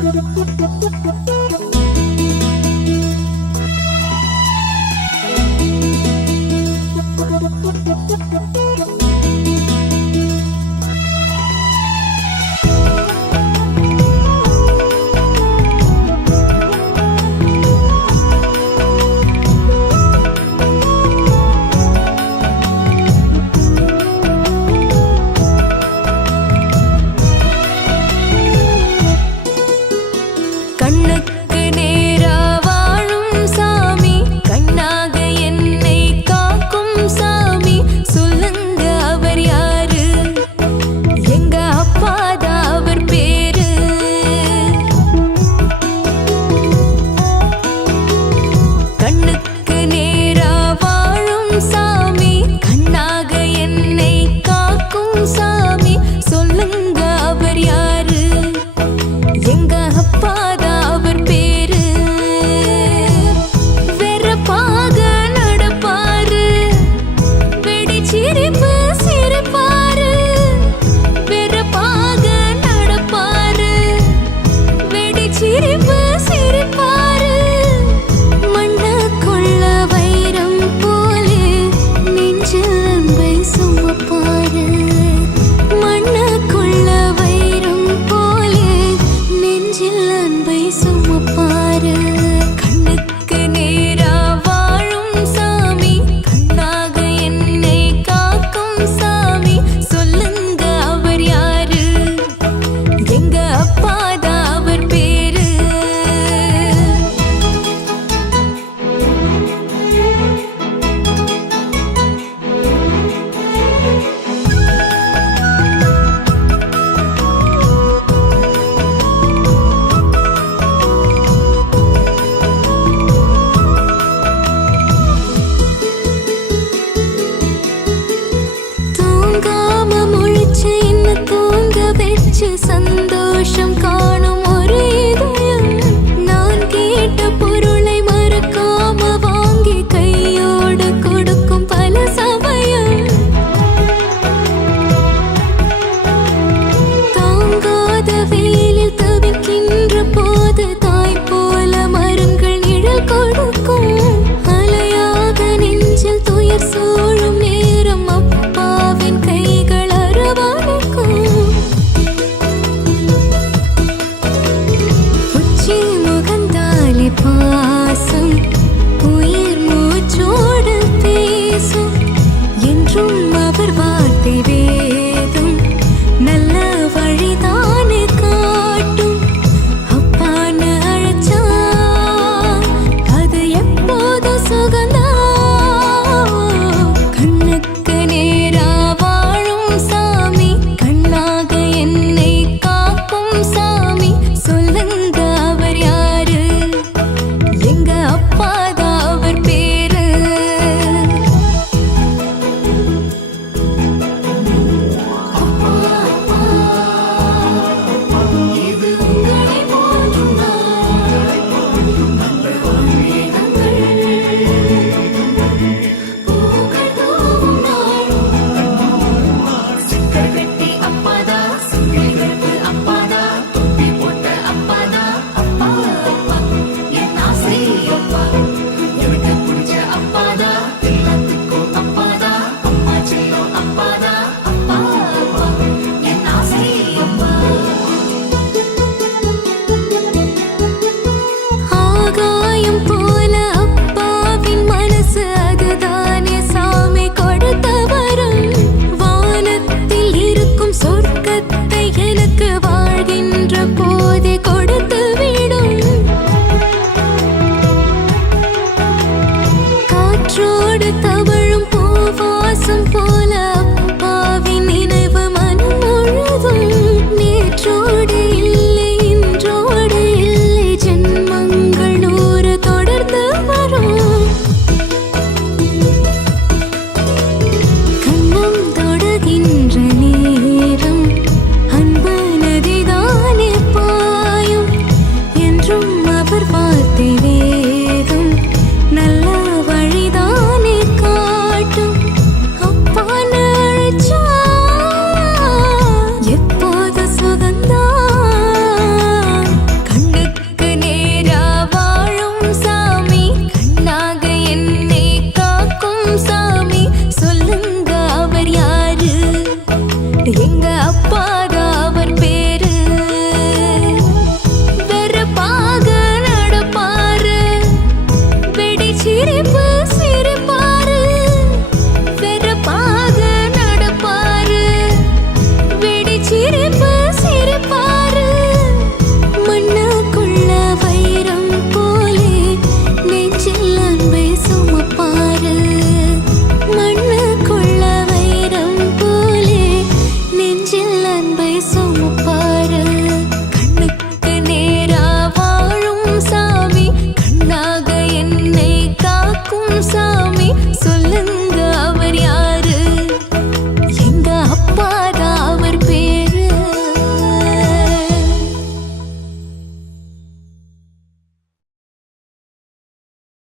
Thank you. some dan besokmu